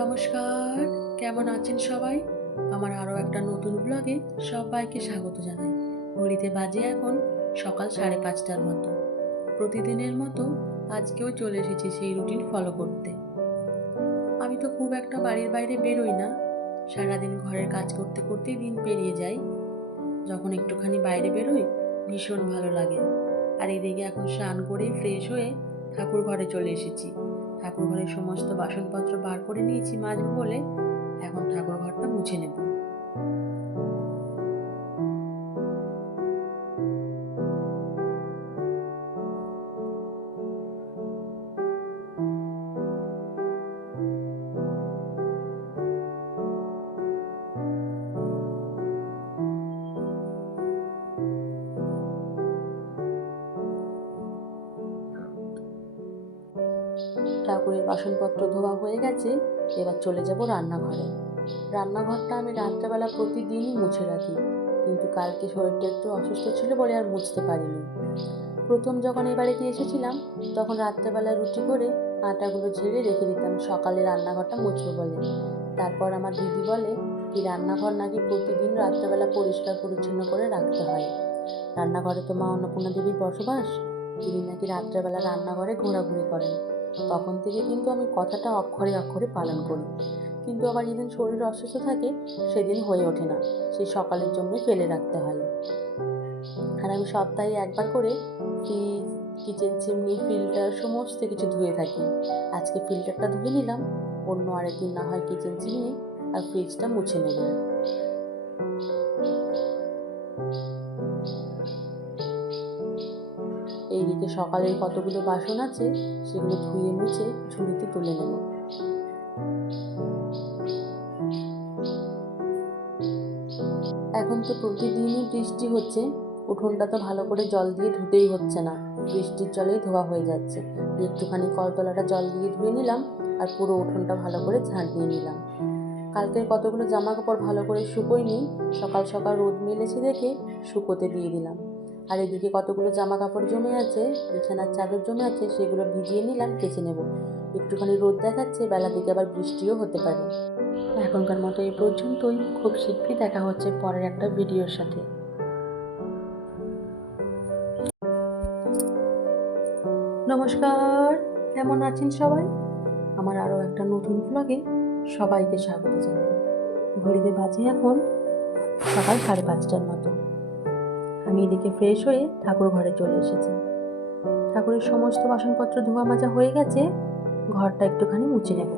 নমস্কার, কেমন আছেন সবাই? আমার আরও একটা নতুন ব্লগে সবাইকে স্বাগত জানাই। ঘড়িতে বাজে এখন সকাল 5:30টার মতো। প্রতিদিনের মতো আজকেও চলে এসেছি সেই রুটিন ফলো করতে। আমি তো খুব একটা বাড়ির বাইরে বেরোই না, সারাদিন ঘরের কাজ করতে করতেই দিন পেরিয়ে যায়। যখন একটুখানি বাইরে বেরোই ভীষণ ভালো লাগে। আর এদিকে এখন স্নান করে ফ্রেশ হয়ে ঠাকুর ঘরে চলে এসেছি। ঠাকুর ঘরের সমস্ত বাসনপত্র বার করে নিয়েছি মাজবো বলে। এখন ঠাকুর ঘরটা মুছে নেব। ঠাকুরের বাসনপত্র ধোয়া হয়ে গেছে, এবার চলে যাব রান্নাঘরে। রান্নাঘরটা আমি রাত্রেবেলা প্রতিদিনই মুছে রাখি, কিন্তু কালকে শরীরটা একটু অসুস্থ ছিল বলে আর মুছতে পারিনি। প্রথম যখন এই বাড়িতে এসেছিলাম তখন রাত্রেবেলা রুটি করে আটাগুলো ঝেড়ে রেখে দিতাম সকালে রান্নাঘরটা মুছবো বলে। তারপর আমার দিদি বলে কি রান্নাঘর নাকি প্রতিদিন রাত্রেবেলা পরিষ্কার পরিচ্ছন্ন করে রাখতে হয়। রান্নাঘরে তো মা অন্নপূর্ণা দেবীর বসবাস, তিনি নাকি রাত্রেবেলা রান্নাঘরে ঘোরাঘুরি করেন। তখন থেকে কিন্তু আমি কথাটা অক্ষরে অক্ষরে পালন করি, কিন্তু আবার যেদিন শরীর অসুস্থ থাকে সেদিন হয়ে ওঠে না, সেই সকালের জন্যই ফেলে রাখতে হয়। আর আমি সপ্তাহে একবার করে ফ্রিজ, কিচেন চিমনি, ফিল্টার সমস্ত কিছু ধুয়ে থাকি। আজকে ফিল্টারটা ধুয়ে নিলাম, অন্য আরেকদিন না হয় কিচেন চিমনি আর ফ্রিজটা মুছে নেব। এইদিকে সকালের কতগুলো বাসন আছে সেগুলো ধুয়ে মুছে ঝুড়িতে তুলে নেব। এখন তো প্রতিদিনই বৃষ্টি হচ্ছে, উঠোনটা তো ভালো করে জল দিয়ে ধুতেই হচ্ছে না, বৃষ্টির জলেই ধোয়া হয়ে যাচ্ছে। একটুখানি কলতলাটা জল দিয়ে ধুয়ে নিলাম আর পুরো উঠোনটা ভালো করে ঝাঁট দিয়ে নিলাম। কালকের কতগুলো জামা কাপড় ভালো করে শুকোয়নি, সকাল সকাল রোদ মেলেছে দেখে শুকোতে দিয়ে দিলাম। আর এদিকে কতগুলো জামা কাপড় জমে আছে, বিছানার চাদর জমে আছে, সেগুলো ভিজিয়ে নিলাম, কেচে নেব। একটুখানি রোদ দেখাচ্ছে, বেলা দিকে আবার বৃষ্টিও হতে পারে। এখনকার মতো এই পর্যন্তই, খুব শীঘ্রই দেখা হচ্ছে পরের একটা ভিডিওর সাথে। নমস্কার, কেমন আছেন সবাই? আমার আরও একটা নতুন ব্লগে সবাইকে স্বাগত জানাই। ঘড়িতে বাজে এখন সকাল 5:30টার মতো। আমি এদিকে ফ্রেশ হয়ে ঠাকুর ঘরে চলে এসেছি। ঠাকুরের সমস্ত বাসনপত্র ধোয়া মাজা হয়ে গেছে, ঘরটা একটুখানি মুছে নেব।